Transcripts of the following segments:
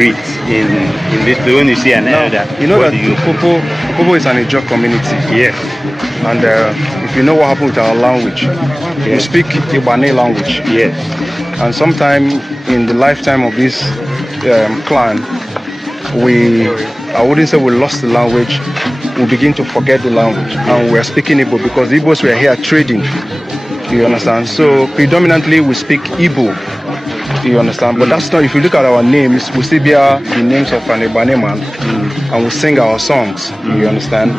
greet in this when you see an elder? You know that Opobo is an Ijaw community. Yes. And if you know what happened with our language, we speak Igbo language. Yes. And sometime in the lifetime of this clan, I wouldn't say we lost the language, we begin to forget the language. And we're speaking Igbo because the Igbos were here trading. You understand? So predominantly we speak Igbo. You understand? But that's not, if you look at our names, we still bear the names of an Ibane man and we sing our songs. You understand?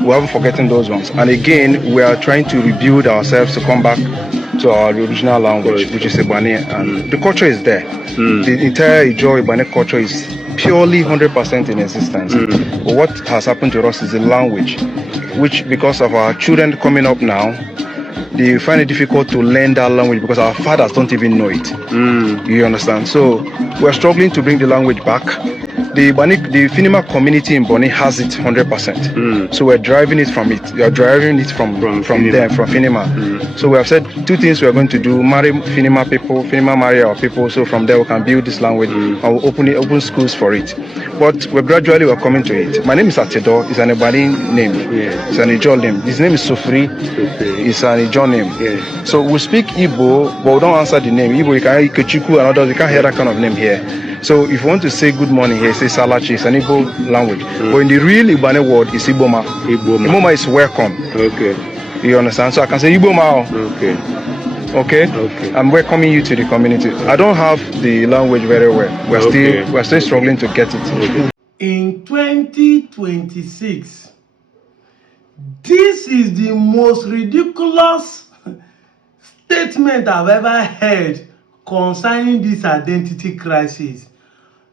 We haven't forgotten those ones. And again, we are trying to rebuild ourselves to come back to our original language, which is Ibane. And the culture is there. The entire Ijaw Ibane culture is purely 100% in existence. But what has happened to us is the language, which because of our children coming up now, they find it difficult to learn that language because our fathers don't even know it. You understand? So we're struggling to bring the language back. The Finima community in Bonny has it 100%. So we're driving it from it. We are driving it from them, from Finima. So we have said two things we are going to do: marry Finima people, Finima marry our people. So from there we can build this language and we'll open schools for it. But we're gradually coming to it. My name is Atido. It's an Ibani name. It's an Ijaw name. His name is Sofri. It's an Ijaw name. So we speak Igbo, but we don't answer the name. Igbo, you can hear Ikechiku and others. You can't hear that kind of name here. So if you want to say good morning here, say Salachi. It's an Igbo language. But in the real Ibane word, it's Iboma. Iboma is welcome. Okay. You understand? So I can say Iboma. Okay. I'm welcoming you to the community. I don't have the language very well. We're still struggling to get it. In 2026, this is the most ridiculous statement I've ever heard concerning this identity crisis.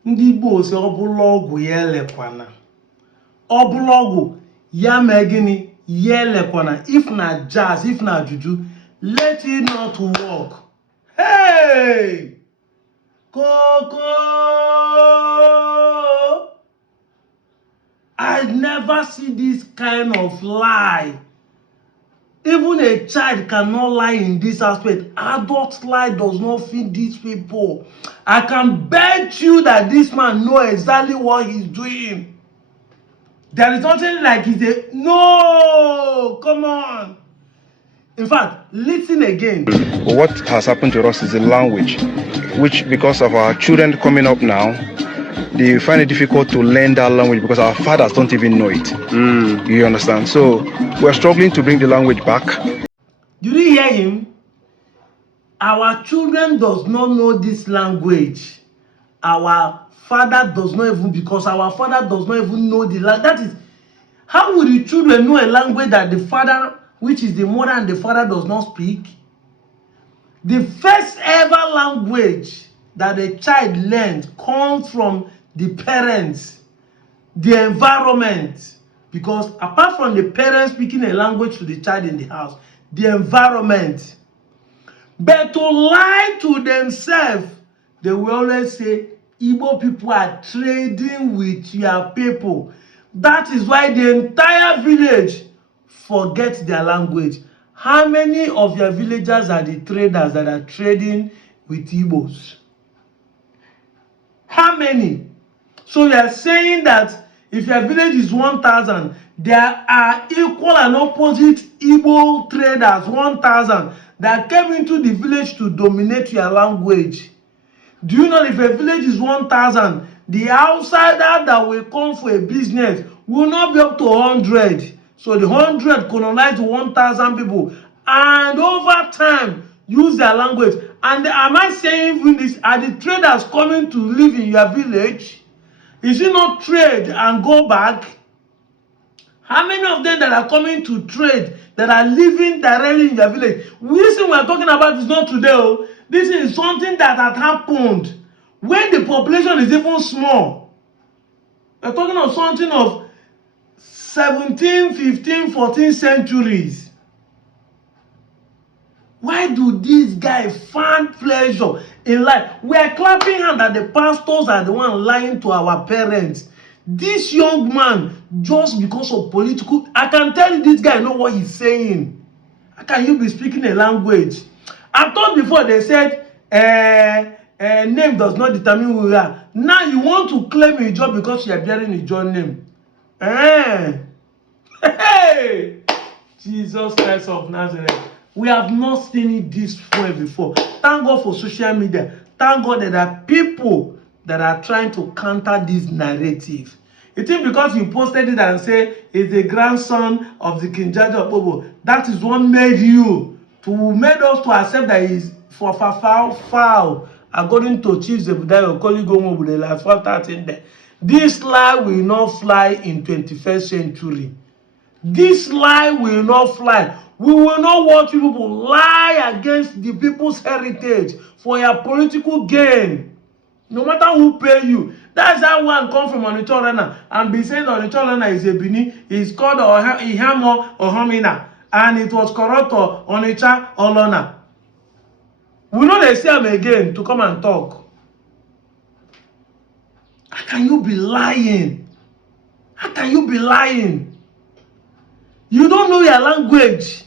Ndị Igbo si ọbụlọgwụ ya elekwana. Ọbụlọgwụ ya megini ya elekwana. If na jazz, if na juju, let it not work. Hey! Coco! I never see this kind of lie. Even a child cannot lie in this aspect. Adult lie does not fit these people. I can bet you that this man knows exactly what he's doing. There is nothing like he's a... No! Come on! In fact, listen again. What has happened to us is the language, which because of our children coming up now, they find it difficult to learn that language because our fathers don't even know it. You understand? So we're struggling to bring the language back. Did you hear him? Our children does not know this language. Our father does not even, because our father does not even know the language. That is, how will the children know a language that the father, which is the mother and the father, does not speak? The first ever language that a child learns comes from the parents, the environment. Because apart from the parents speaking a language to the child in the house, the environment. But to lie to themselves, they will always say, Igbo people are trading with your people. That is why the entire village forget their language. How many of your villagers are the traders that are trading with Igbos? How many? So you are saying that if your village is 1,000, there are equal and opposite Igbo traders, 1,000, that came into the village to dominate your language. Do you know if a village is 1,000, the outsider that will come for a business will not be up to 100. So the 100 colonize 1,000 people and over time use their language. And am I saying even this? Are the traders coming to live in your village? Is it not trade and go back? How many of them that are coming to trade that are living directly in your village? This thing we are talking about is not today. Oh. This is something that had happened when the population is even small. We're talking of something of 17, 15, 14 centuries. Why do these guys find pleasure in life? We are clapping hands that the pastors are the one lying to our parents. This young man, just because of political, I can tell you this guy know what he's saying. How can you be speaking a language? I thought before they said name does not determine who you are. Now you want to claim Ijaw because you are bearing Ijaw name. Hey! Jesus Christ of Nazareth. We have not seen it this way before. Thank God for social media. Thank God that there are people that are trying to counter this narrative. You think because you posted it and say it's the grandson of the King Jaja Opobo, that is what made us to accept that he's for foul, according to Chief Zebudayo Koligomo with the last 413 there. This lie will not fly in 21st century. This lie will not fly. We will not watch people lie against the people's heritage for your political gain. No matter who pay you. That's how one come from Onitsha and be saying Onitsha is a Bini. It's called Ihamo or Homina. And it was corrupt or Onitsha or Lona. We know they see him again to come and talk. How can you be lying? How can you be lying? You don't know your language.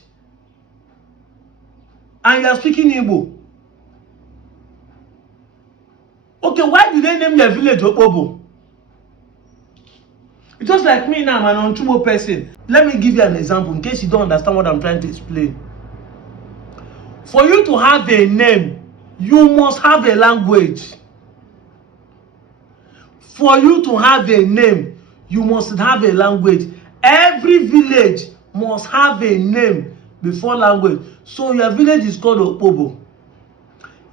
And you are speaking Igbo. Okay, why did they name their village Opobo? It's just like me now, I'm an Onchumo person. Let me give you an example in case you don't understand what I'm trying to explain. For you to have a name, you must have a language. For you to have a name, you must have a language. Every village must have a name before language. So your village is called Opobo.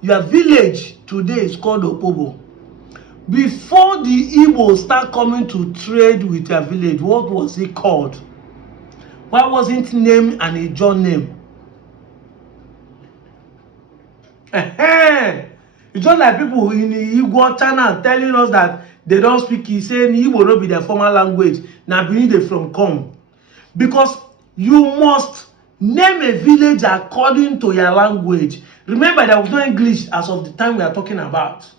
Your village today is called Opobo. Before the Igbo start coming to trade with your village, what was it called? Why wasn't named an Ijaw name? It's just like people in the Igbo channel telling us that they don't speak. He's saying Igbo will be their formal language. Now bring it from come. Because you must name a village according to your language. Remember, there was no English as of the time we are talking about.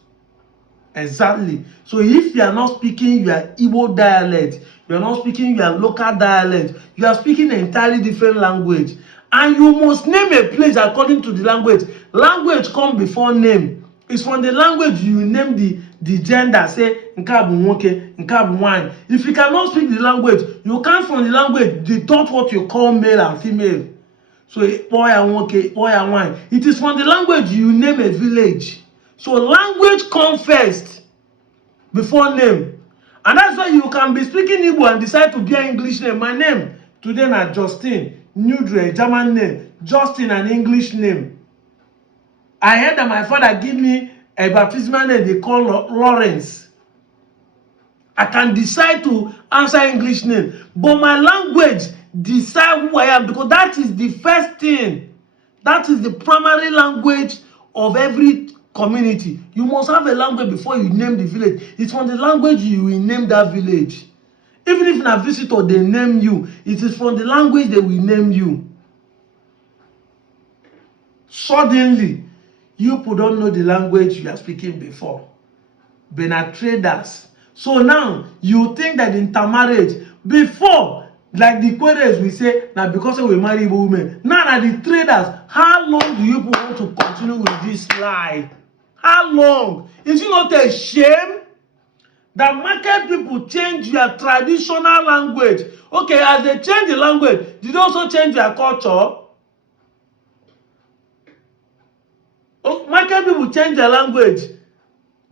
Exactly. So if you are not speaking your Igbo dialect, you are not speaking your local dialect, you are speaking an entirely different language. And you must name a place according to the language. Language come before name. It's from the language you name the gender. Say, Nkabu Nwoke, Nkabu Nwanyị. If you cannot speak the language, you can't from the language deduct what you call male and female. So, boy and Nwoke, boy and Nwanyị. It is from the language you name a village. So, language comes first before name. And that's why you can be speaking Igbo and decide to be an English name. My name today na Justin. Nudre, German name. Justin, an English name. I heard that my father gave me a baptismal name they call Lawrence. I can decide to answer English name, but my language decide who I am because that is the first thing. That is the primary language of every community. You must have a language before you name the village. It's from the language you will name that village. Even if a visitor they name you, it is from the language they will name you. Suddenly, you people don't know the language you are speaking before. But are traders. So now you think that intermarriage before, like the queries we say, now because we marry Igbo women. Now the traders, how long do you people want to continue with this lie? How long? Is it not a shame that market people change your traditional language? Okay, as they change the language, did they also change your culture? Oh, market people change their language.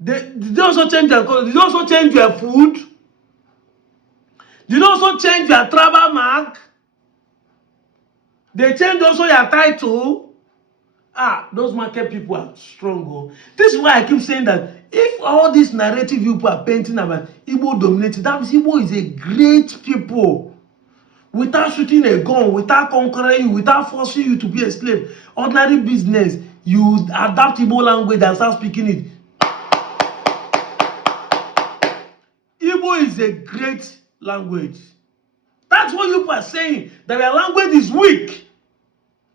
Did they also change their culture? Did they also change your food? Did they also change your travel mark? They change also your title. Those market people are strong. Oh. This is why I keep saying that if all this narrative people are painting about Igbo dominated, that means Igbo is a great people. Without shooting a gun, without conquering you, without forcing you to be a slave, ordinary business, you adapt Igbo language and start speaking it. Igbo is a great language. That's what you are saying, that your language is weak.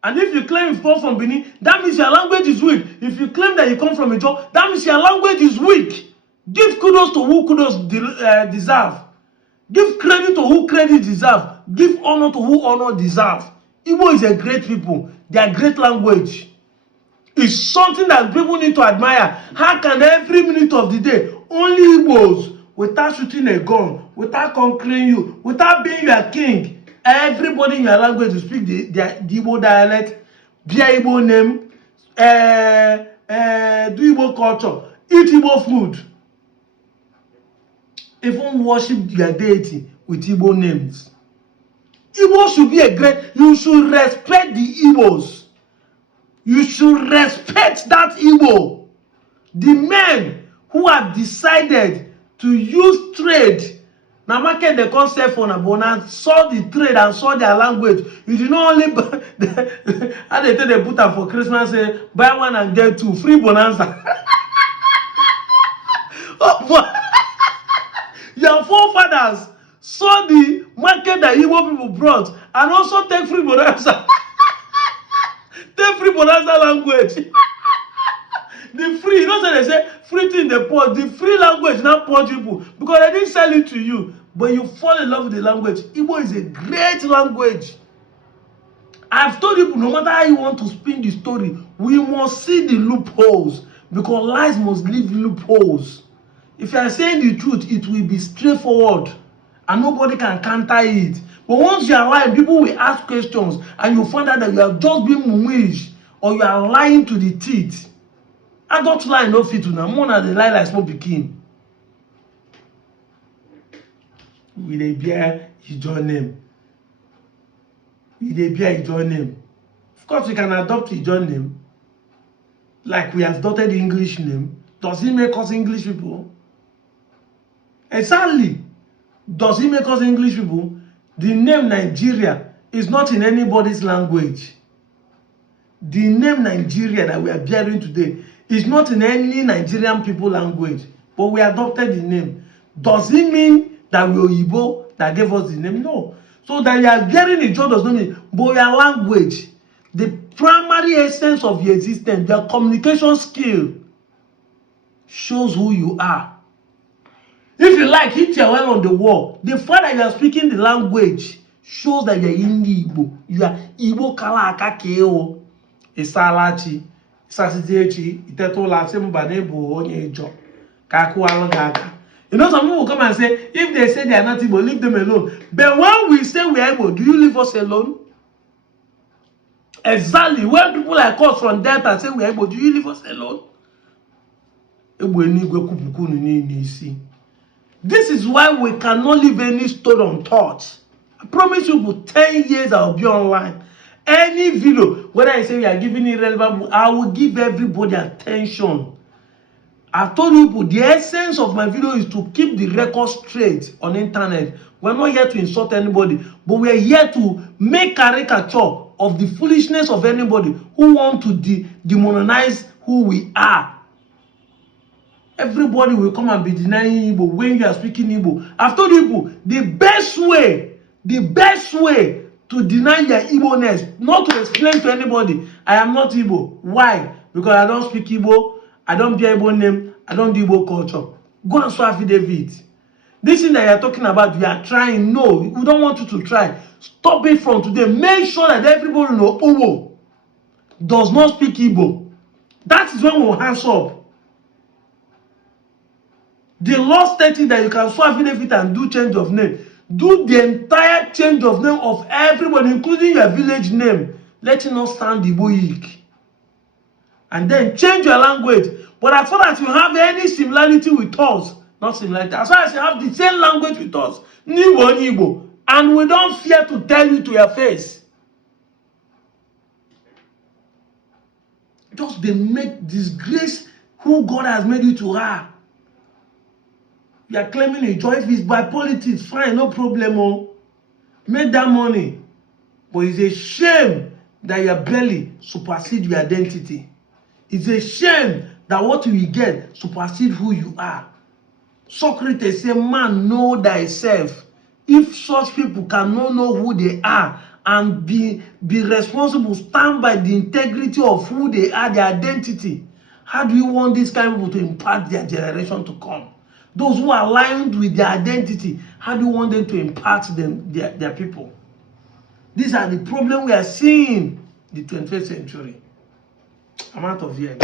And if you claim you come from Benin, that means your language is weak. If you claim that you come from Ijaw, that means your language is weak. Give kudos to who kudos deserve. Give credit to who credit deserve. Give honor to who honor deserve. Igbo is a great people. They are great language. It is something that people need to admire. How can every minute of the day only Igbos, without shooting a gun, without conquering you, without being your king, everybody in your language will speak the Igbo dialect, bear Igbo name, do Igbo culture, eat Igbo food, even worship your deity with Igbo names. Igbo should be a great, you should respect the Igbos. You should respect that Igbo. The men who have decided to use trade. Now market the concept for Nabona, saw the trade and saw their language. You do not only how they tell the put up for Christmas, say buy one and get two, free bonanza. Oh, your forefathers saw the market that Igbo people brought and also take free bonanza. Take free bonanza language. The free, you know, they say free thing they pour. The free language now pour people because they didn't sell it to you, but you fall in love with the language. Igbo is a great language. I've told you, no matter how you want to spin the story, we must see the loopholes because lies must leave loopholes. If you are saying the truth, it will be straightforward and nobody can counter it. But once you are lying, people will ask questions and you find out that you are just being mumish or you are lying to the teeth. Adult lie no fit una, more na the lie like small pikin. We dey bear Ijaw name. We dey bear Ijaw name. Of course, we can adopt Ijaw name, like we have adopted the English name. Does it make us English people? Exactly. Does it make us English people? The name Nigeria is not in anybody's language. The name Nigeria that we are bearing today is not in any Nigerian people language, but we adopted the name. Does it mean that we are Igbo that gave us the name? No. So that you are bearing Ijaw does not mean, but your language, the primary essence of your existence, your communication skill, shows who you are. If you like, hit your well on the wall. The fact that you are speaking the language shows that you are in Igbo. You are Igbo kala akakeo. Isalachi, Isasitechi, Itetola, Sembanebo, Onye Ijaw, Kakualo Gaga. You know, some people will come and say, if they say they are not Igbo, leave them alone. But when we say we are Igbo, do you leave us alone? Exactly. When people like us from Delta say we are Igbo, do you leave us alone? This is why we cannot leave any stone untouched. I promise you, for 10 years I will be online. Any video, whether I say we are giving irrelevant, I will give everybody attention. I've told you, the essence of my video is to keep the record straight on internet. We're not here to insult anybody, but we're here to make caricature of the foolishness of anybody who want to demonize who we are. Everybody will come and be denying Igbo when you are speaking Igbo. I've told you, the best way to deny your Igbo-ness, not to explain to anybody, I am not Igbo. Why? Because I don't speak Igbo, I don't bear Igbo name, I don't do Igbo culture. Go and show affidavit. This thing that you are talking about, you are trying. No, we don't want you to try. Stop it from today. Make sure that everybody know Opobo does not speak Igbo. That is when we'll hands up. The law stating that you can show affidavit and do change of name. Do the entire change of name of everybody, including your village name. Let it not stand Igboic. And then change your language. But as far as you have any similarity with us, not similarity, as far as you have the same language with us, Igbo, and we don't fear to tell you to your face. Just they make disgrace who God has made you to have. You are claiming a joy. If it's by politics, fine, no problem. Oh. Make that money. But it's a shame that your belly supersedes your identity. It's a shame that what you get supersedes who you are. Socrates said, man, know thyself. If such people cannot know who they are and be responsible, stand by the integrity of who they are, their identity, how do you want these kind of people to impact their generation to come? Those who are aligned with their identity, how do you want them to impact their people? These are the problems we are seeing in the 21st century. I'm out of here.